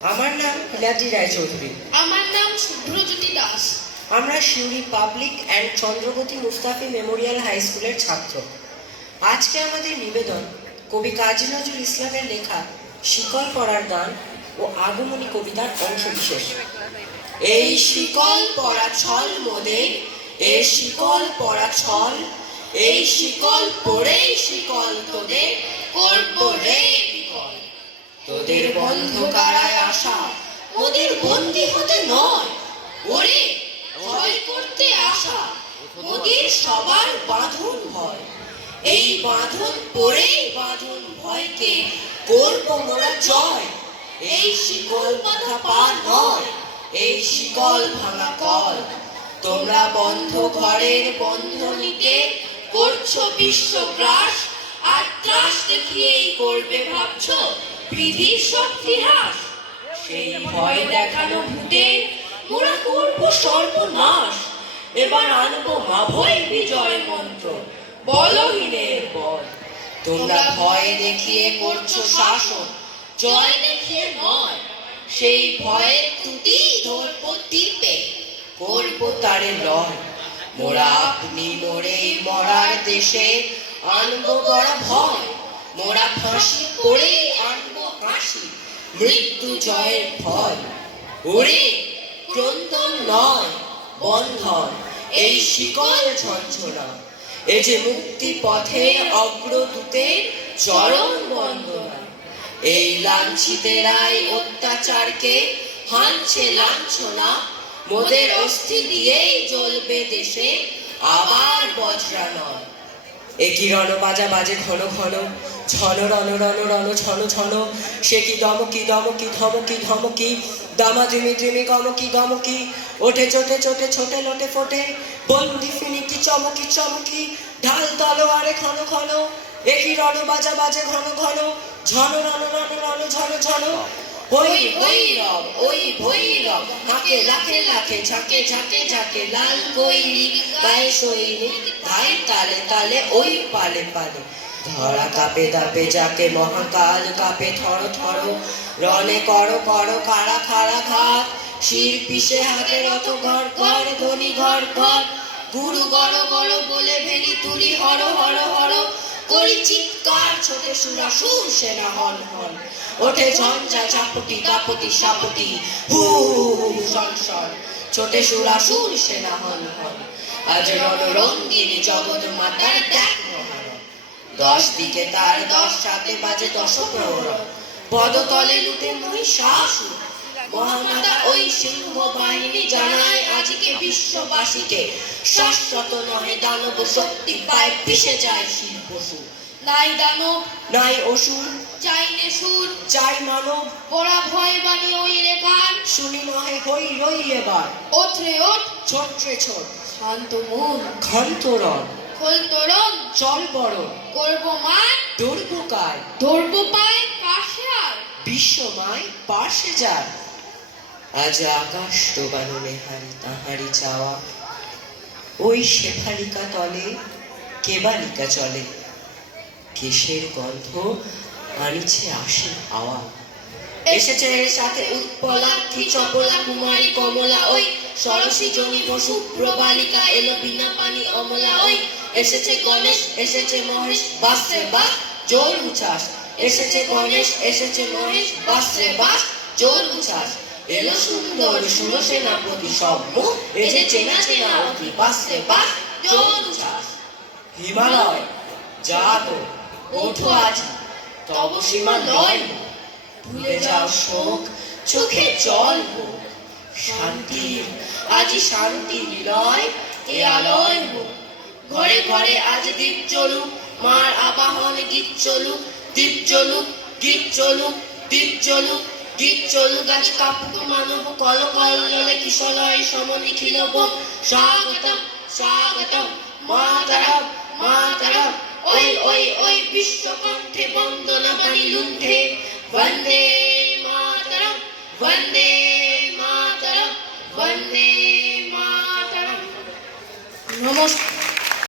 আমার নাম হিলাদ্রি রায়চৌধুরী। আমার নাম শুভ্রজ্যোতি দাস। আমরা Suri public and Chandrabati Mustafi memorial high স্কুলের ছাত্র। আজকে আমাদের নিবেদন কবি কাজী নজরুল ইসলামের লেখা শিকল পড়ার গান ও আগমনী কবিতার অংশ বিশেষ এই শিকল পড়া ছল মোদের এ শিকল পড়া ছল এই শিকল পড়েই শিকল তোদের করব রে তোদের বন্ধ কারায় আসা ওদের বন্দি হতে নয়। ওরে, ভয় করতে আসা। ওদের সবার বাঁধন ভয়। এই বাঁধন পড়েই বাঁধন ভয়কে করব মোরা জয়। এই শিকল বাঁধা পা নয়, এই শিকল ভাঙা কল। তোমরা বন্ধ ঘরের বন্ধনীতে করছ বিশ্বগ্রাস আর ত্রাস দেখিয়েই করবে ভাবছ পৃথিবীর শক্তি হ্রাস সেই ভয় দেখানো ভূতে মোরা করব সর্বনাশ। এবার আনব মাভয় বিজয় মন্ত্র বলহীনের বল। তোমরা ভয় দেখিয়ে করছ শাসন জয় দেখিয়ে নয়। সেই ভয়ে তুতি ধরবো টিপে করব তারে লয়। মোরা আপনি মোরেই মরার দেশে আনব বড় ভয় মোরা ফাঁসি পড়েই আনব হাসি। মৃত্যু জয়ের ভয়। ওরে, ক্রন্দন নয়, বন্ধন, এই শিকল ঝঞ্ঝনা এ যে মুক্তি পথে অগ্রদূতের চরম বন্দনা। এই লাঞ্ছিতেরাই অত্যাচারকে হানছে লাঞ্ছনা। মোদের অস্থি দিয়েই জ্বলবে দেশে আবার বজ্রা নয় একই রণ বাজা বাজে ঘন ঘন। ছন রণ রণ রণ ছন ছন সে কি দম কি দম কি ধম কি ধম কি? দামা দ্রিমি দ্রিমি গম কি গম কি? ওঠে চোটে চোটে ছোটে লোটে ফোটে। বন্দি ফিনিকি চমকি চমকি। ঢাল তলোয়ারে ঘন ঘন। একই রণ বাজা বাজে ঘন ঘন। ঝন রণ রণ রণ ঝন ঝন। ওই ভৈরব ওই ভৈরব হাকে লাখে লাখে ঝাঁকে ঝাঁকে ঝাঁকে লাল কৈরি গায়ে সৈনিক তাই তালে তালে, ওই পালে পালে। ধরা কাপে দাপে যাকে মহাকাল কাপে, থর থর রনে কর কর কারা খাড়া ঘাত শির পিষে হাতে রত ঘর ঘর, ধনি ঘর ঘর। গুরু গড় গড় বলে ভেলি তুলি, হর হর হর করি চিৎকার ছোটে সুরা সুর সেনা হন হন ওঠে ঝঞ্ঝা চাপটি সাপটি, হু হু ছোটে সুরা সুর সেনা হন হন আজ জগৎ মাতার দেখ দশ দিকে তার দশ সাথে বাজে দশ প্রহর পদতলে লুটে মহিষাসুর। মহামাতা ওই সিংহ বাহিনী জানায় আজকে বিশ্ববাসীকে শাশ্বত নহে দানব শক্তি পায় পিষে যায় শির পশু নাই দানব নাই অসুর চাই নে সুর চাই মানব। পড়া ভয় বাণী ওই শুনি নহে হই রই এবার। ওঠরে ওঠ। ছোট্রে ছোট। শান্ত মন। ঘন্তরণ খোল তোরণ চল বড়। করব মান। দুর্বকায় ধরবো পায় পাশে আর। বিশ্বমায় পাশে যার আজ আকাশ ডোবানো হারি তাহারি চাওয়া। ওই শেফালিকা তলে, কেবালিকা চলে। কেশের গন্ধ, আনিছে আসে হাওয়া। এসেছে সাথে চপলা, কুমারী কমলা, ওই সরসী জমি বসু, প্রবালিকা এলো বিনা পানি অমলা, ওই এসেছে গণেশ, এসেছে মহেশ বাসরে বাস, জোর এসেছে গণেশ, এসেছে মহেশ বাসরে বাস, জোর এলো সুন্দর সুর সেনাপতি শব্দ এসে চেনা চেনা অতি বাসরে বাস হিমালয় যা তো ওঠো আজ তব সীমা লয়। ভুলে যাও শোক চোখে জল হোক। শান্তি আজি শান্তি নিলয় এ আলয় হোক। ঘরে ঘরে আজ দীপ চলুক মার আবাহন গীত চলুক দীপ চলুক গীত চলুক দীপ চলুক আজ কাপুক মানব কল কল্ললে কিশলয় সমনিখিল বোম স্বাগতম স্বাগতম, মাতরম মাতরম। ওই ওই ওই বিশ্বকণ্ঠে বন্দনা বাণী লুণ্ঠে।